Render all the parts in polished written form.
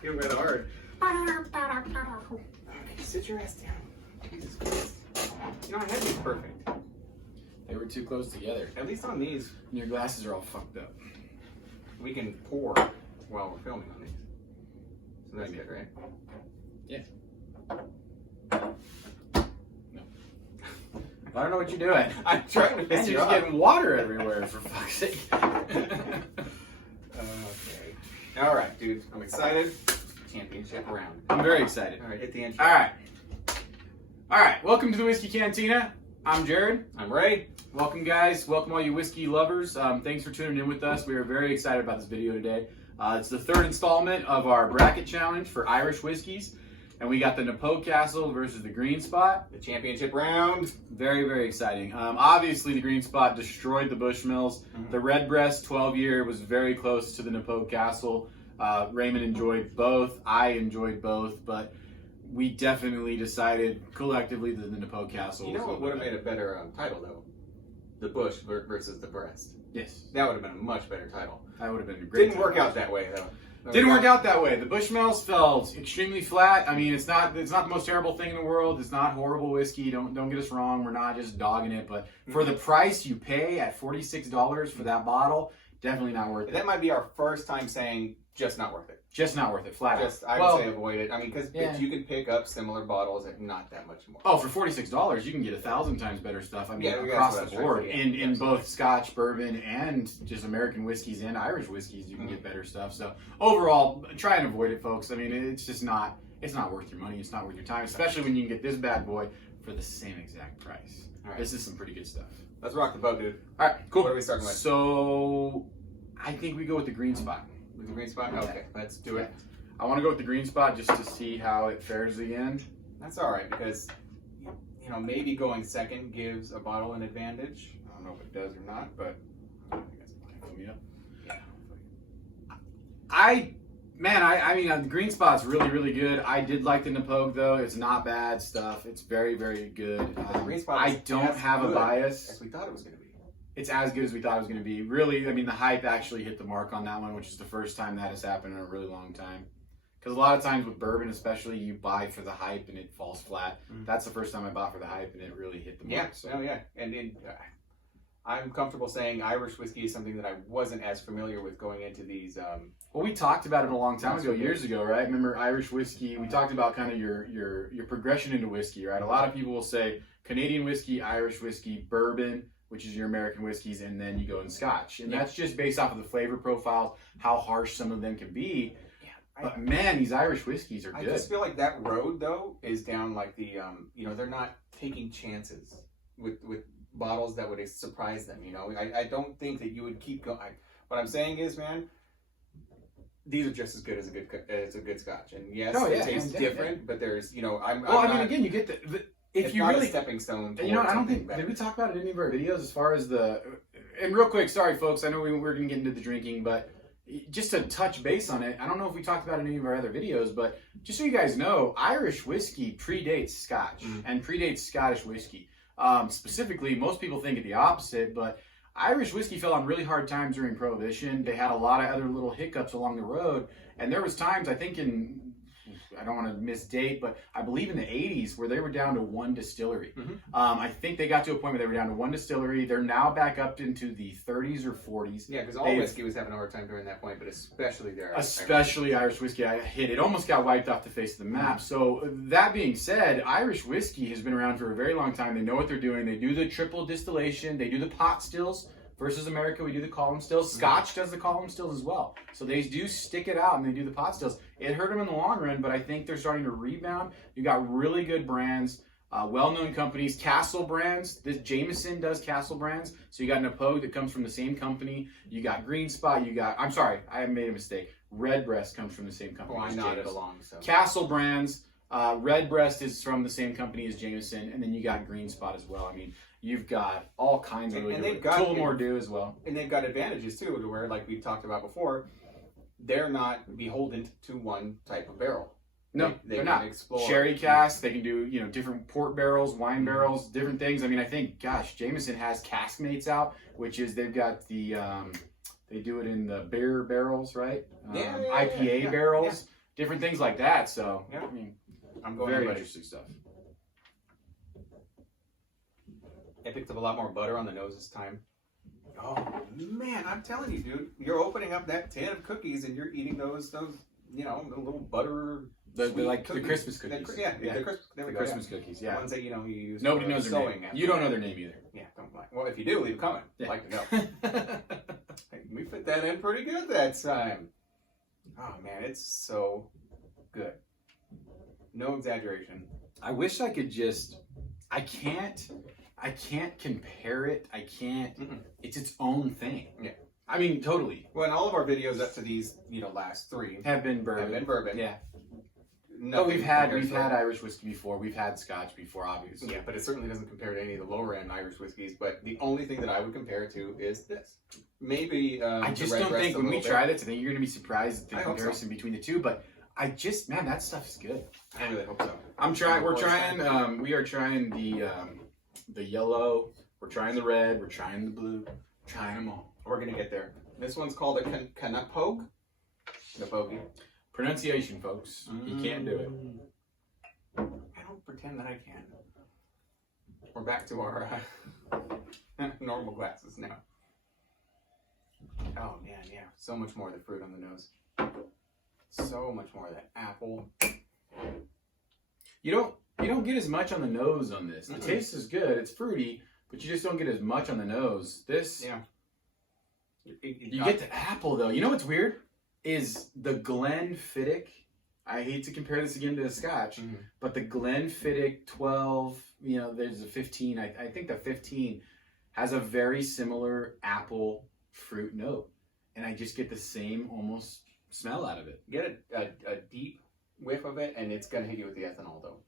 Feel bit hard. Sit your ass down. Jesus Christ. You know, I had these perfect. They were too close together. At least on these, Your glasses are all fucked up. we can pour while we're filming on these. So that's good, right? Yeah. No. I don't know what you're doing. I'm trying to And piss you you're just off. getting water everywhere, for fuck's sake. Okay. All right, dude. I'm excited. Championship round. I'm very excited. All right, hit the intro. All right. All right. Welcome to the Whiskey Cantina. I'm Jared. I'm Ray. Welcome, guys. Welcome, all you whiskey lovers. Thanks for tuning in with us. We are very excited about this video today. It's the third installment of our bracket challenge for Irish whiskeys. And we got the Knappogue Castle versus the Green Spot. The championship round. Very, very exciting. Obviously, the Green Spot destroyed the Bushmills. The Redbreast 12-year was very close to the Knappogue Castle. Raymond enjoyed both. I enjoyed both. But we definitely decided collectively that the Knappogue Castle You know was what would have made a better title, though? The Bush versus the Breast. Yes. That would have been a much better title. That would have been a great Didn't work title. out that way, though. Didn't work out that way. The Bushmills fell extremely flat. I mean, it's not the most terrible thing in the world. It's not horrible whiskey. Don't get us wrong. We're not just dogging it, but for the price you pay at $46 for that bottle, definitely not worth it. That might be our first time saying just not worth it. Just not worth it. Flat out. I would say avoid it. I mean, because Yeah. you can pick up similar bottles at not that much more. Oh, for $46, you can get 1,000 times better stuff. I mean, Yeah, that's across what I was the trying to board, say, yeah. in Absolutely. both Scotch, bourbon, and just American whiskeys and Irish whiskeys, you can get better stuff. So overall, try and avoid it, folks. I mean, it's just not. It's not worth your money. It's not worth your time, especially when you can get this bad boy for the same exact price. All right. This is some pretty good stuff. Let's rock the boat, dude. All right, cool. What are we starting with? So, I think we go with the Green Spot. With the Green Spot? Okay, let's do it. I want to go with the Green Spot just to see how it fares again. That's all right, because, you know, maybe going second gives a bottle an advantage. I don't know if it does or not, but... I mean, the Green Spot's really, really good. I did like the Knappogue, though. It's not bad stuff. It's very, very good. The Green Spot I is don't as have a good bias. as we thought it was going to be. It's as good as we thought it was going to be. Really, I mean, the hype actually hit the mark on that one, which is the first time that has happened in a really long time. Because a lot of times with bourbon, especially, you buy for the hype and it falls flat. That's the first time I bought for the hype and it really hit the mark. Yeah, yeah. And I'm comfortable saying Irish whiskey is something that I wasn't as familiar with going into these. Well, we talked about it a long time ago, years ago, right? Remember Irish whiskey? We talked about kind of your progression into whiskey, right? A lot of people will say Canadian whiskey, Irish whiskey, bourbon, which is your American whiskeys, and then you go in Scotch. And that's just based off of the flavor profiles, how harsh some of them can be. But man, these Irish whiskeys are good. I just feel like that road, though, is down like the, you know, they're not taking chances with bottles that would surprise them, you know? I don't think that you would keep going. What I'm saying is, man, these are just as good as a good Scotch. And yes, it tastes different, but there's, you know, again, you get the if you not really a stepping stone. You know, I don't something think better. did we talk about it in any of our videos as far as the. And real quick, sorry folks, I know we're gonna get into the drinking, but just to touch base on it, I don't know if we talked about it in any of our other videos, but just so you guys know, Irish whiskey predates Scotch and predates Scottish whiskey. Specifically, most people think of the opposite, but Irish whiskey fell on really hard times during Prohibition. They had a lot of other little hiccups along the road, and there was times, I think I don't want to misdate, but I believe in the 80s where they were down to one distillery. I think they got to a point where they were down to one distillery. They're now back up into the 30s or 40s. Yeah, because all whiskey was having a hard time during that point, but especially there. Especially Irish whiskey. It almost got wiped off the face of the map. So that being said, Irish whiskey has been around for a very long time. They know what they're doing. They do the triple distillation. They do the pot stills. Versus America, we do the column stills. Scotch does the column stills as well. So they do stick it out and they do the pot stills. It hurt them in the long run, but I think they're starting to rebound. You got really good brands, well-known companies, Castle brands. This Jameson does Castle brands. So you got Knappogue that comes from the same company. You got Green Spot. I'm sorry, I made a mistake. Redbreast comes from the same company. Oh, I as nodded Jameson. along. So. Castle brands. Redbreast is from the same company as Jameson, and then you got Green Spot as well. I mean, you've got all kinds of really good. Tullamore do as well. And they've got advantages too, to where, like we talked about before, they're not beholden to one type of barrel. No, they're can not. Explore. Sherry cask. They can do different port barrels, wine barrels, different things. I mean, I think Jameson has cask mates out, which is they've got the They do it in the beer barrels, right? IPA yeah, barrels, different things like that. So, Yeah. I mean, I'm going very ready. interesting stuff. I picked up a lot more butter on the nose this time. Oh man, I'm telling you, dude, you're opening up that tin of cookies and you're eating those, you know, the little butter. The cookies. Christmas cookies. The Christmas cookies. The Yeah. ones that you use. Nobody for knows their sewing. name. You don't know their name either. Yeah, don't lie. Well, if you do, leave a comment. Yeah. I'd like to know. Hey, we fit that in pretty good that time. Oh man, it's so good. No exaggeration. I wish I could just. I can't compare it. I can't. Mm-mm. It's its own thing. Yeah. I mean, totally. Well, and all of our videos up to these, last three Have been bourbon. have been bourbon. Yeah. Nothing But we've had compares to- Irish whiskey before. We've had Scotch before, obviously. Yeah, but it certainly doesn't compare to any of the lower end Irish whiskeys. But the only thing that I would compare it to is this. Maybe. I just the don't Redbreast think a when we little try this, I think you're going to be surprised at the I hope so. comparison between the two. But man, that stuff is good. bit. I really hope so. We're trying. We are trying the yellow. We're trying the red. We're trying the blue. Trying them all. We're gonna get there. This one's called a Knappogue. Knappogue. Pronunciation, folks. You can't do it. I don't pretend that I can. We're back to our normal glasses now. Oh man, yeah. So much more of the fruit on the nose. So much more of that apple. You don't get as much on the nose on this. The taste is good. It's fruity, but you just don't get as much on the nose. This, Yeah. you get the apple though. You know what's weird is the Glenfiddich. I hate to compare this again to the Scotch, Mhm. but the Glenfiddich 12. There's a 15. I think the 15 has a very similar apple fruit note, and I just get the same almost smell out of it. Get a deep whiff of it, and it's gonna hit you with the ethanol though.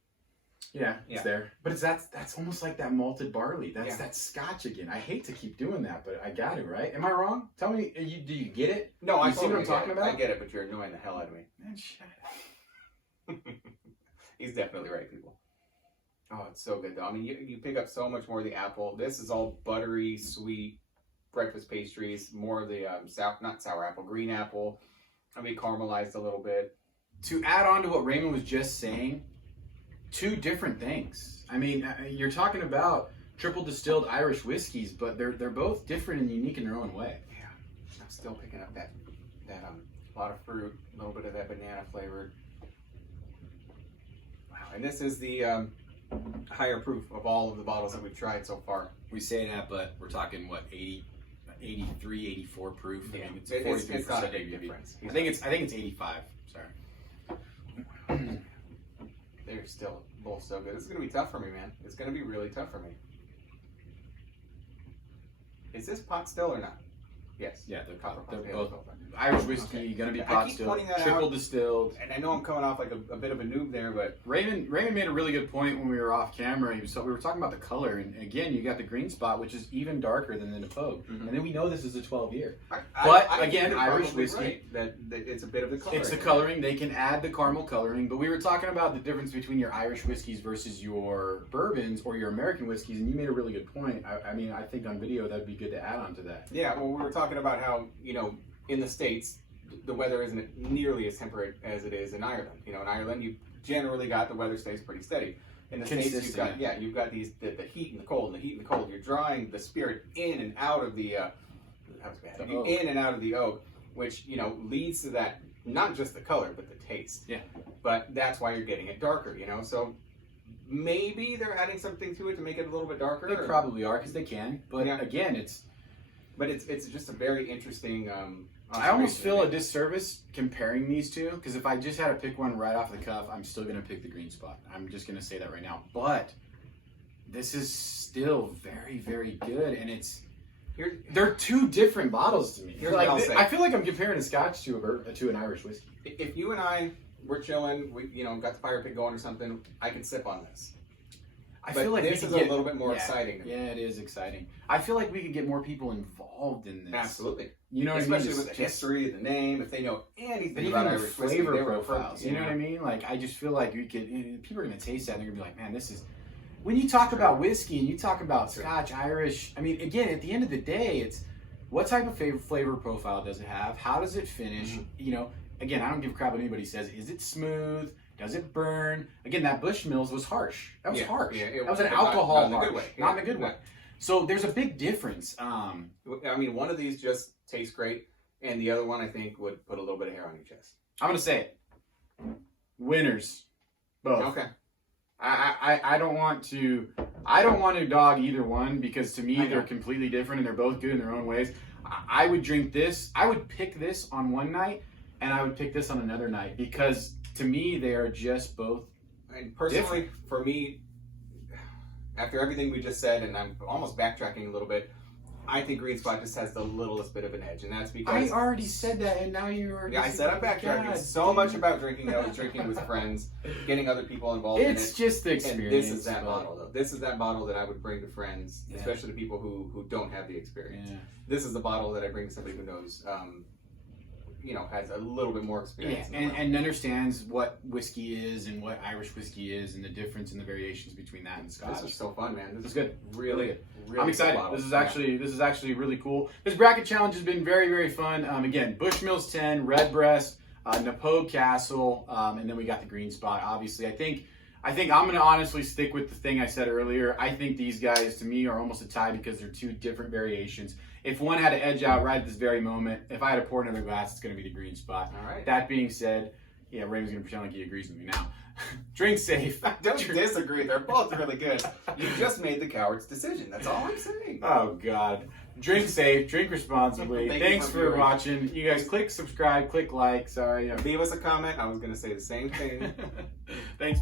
Yeah, it's Yeah. there. But that's almost like that malted barley. That's Yeah. that Scotch again. I hate to keep doing that, but I got it, right? Am I wrong? Tell me, do you get it? No, I You see what I'm totally talking get it. about? I get it, but you're annoying the hell out of me. Man, shut up. He's definitely right, people. Oh, it's so good though. I mean, you pick up so much more of the apple. This is all buttery, sweet breakfast pastries. More of the not sour apple, green apple. I mean, caramelized a little bit. To add on to what Raymond was just saying, two different things. I mean, you're talking about triple distilled Irish whiskeys, but they're both different and unique in their own way. Yeah, I'm still picking up that a lot of fruit, a little bit of that banana flavored. Wow, and this is the higher proof of all of the bottles that we've tried so far. We say that, but we're talking what 83, 84 proof. Yeah. I mean, it's It's 43% not a big ABV. difference. I think it's 85. Sorry. They're still both so good. This is gonna be tough for me, man. It's gonna be really tough for me. Is this pot still or not? Yes. Yeah, they're Okay, both okay. Irish whiskey. Okay. Gonna be I pot keep distilled, pointing that triple out. distilled. And I know I'm coming off like a bit of a noob there, but Raymond made a really good point when we were off camera. We were talking about the color, and again, you got the green spot, which is even darker than the Knappogue. Mhm. And then we know this is a 12-year. I again, think you're Irish probably whiskey. right, that it's a bit of the color. It's the coloring. They can add the caramel coloring, but we were talking about the difference between your Irish whiskeys versus your bourbons or your American whiskeys, and you made a really good point. I mean, I think on video that'd be good to add on to that. Yeah, well, we were talking about how, in the States, the weather isn't nearly as temperate as it is in Ireland. In Ireland, you generally got the weather stays pretty steady. In the States, you've got these the heat and the cold, and the heat and the cold. You're drawing the spirit in and out of the in and out of the oak, which leads to that, not just the color but the taste. Yeah. But that's why you're getting it darker. So maybe they're adding something to it to make it a little bit darker. They probably are because they can, but Yeah. again, it's just a very interesting. I almost feel a disservice comparing these two because if I just had to pick one right off the cuff, I'm still going to pick the green spot. I'm just going to say that right now. But this is still very, very good, and they're two different bottles to me. Here's what I'll say. I feel like I'm comparing a Scotch to an Irish whiskey. If you and I were chilling, we got the fire pit going or something, I could sip on this. I But feel like this is a little bit more exciting. Yeah, it is exciting. I feel like we could get more people involved in this. Absolutely. You know what Especially I mean? with the history, the name, if they know anything But even about the Irish whiskey, flavor they were profiles. perfect, You know what I mean? Like, I just feel like people are going to taste that and they're going to be like, man, this is. When you talk about whiskey and you talk about Scotch, Irish, I mean, again, at the end of the day, what type of flavor profile does it have? How does it finish? Mhm. You know, again, I don't give a crap what anybody says. Is it smooth? Does it burn? Again, that Bushmills was harsh. That was harsh. Yeah, that was an not alcohol in a harsh, good way. not in a good Yeah. way. So there's a big difference. I mean, one of these just tastes great, and the other one I think would put a little bit of hair on your chest. I'm gonna say it. Winners, both. Okay. I don't want to dog either one because to me I they're know. completely different and they're both good in their own ways. I would drink this. I would pick this on one night and I would pick this on another night because to me they are just both. And personally, for me, after everything we just said, and I'm almost backtracking a little bit, I think Green Spot just has the littlest bit of an edge, and that's because I already said that, and now you're. I said I'm backtracking. God, So much about drinking. I was drinking with friends, getting other people involved in it. It's just the And experience. this is that bottle, though. This is that bottle that I would bring to friends, Yeah. especially the people who don't have the experience. Yeah. This is the bottle that I bring to somebody who knows, has a little bit more Yeah, experience. and understands what whiskey is and what Irish whiskey is and the difference and the variations between that and Scotch. This is so fun, man. This It's is good. Really, really I'm good excited. bottle. This is actually really cool. This bracket challenge has been very, very fun. Again, Bushmills 10, Redbreast, Knappogue Castle, and then we got the Green Spot. Obviously, I think I'm gonna honestly stick with the thing I said earlier. I think these guys to me are almost a tie because they're two different variations. If one had to edge out right at this very moment, if I had to pour another glass, it's gonna be the Green Spot. All right. That being said, yeah, Raymond's gonna pretend like he agrees with me now. Drink safe. Don't disagree. They're both really good. You just made the coward's decision. That's all I'm saying. Oh God. Drink safe, drink responsibly. Thank you Thanks for for viewing. watching. You guys click subscribe, click like. Sorry. Leave us a comment. I was going to say the same thing. Thanks.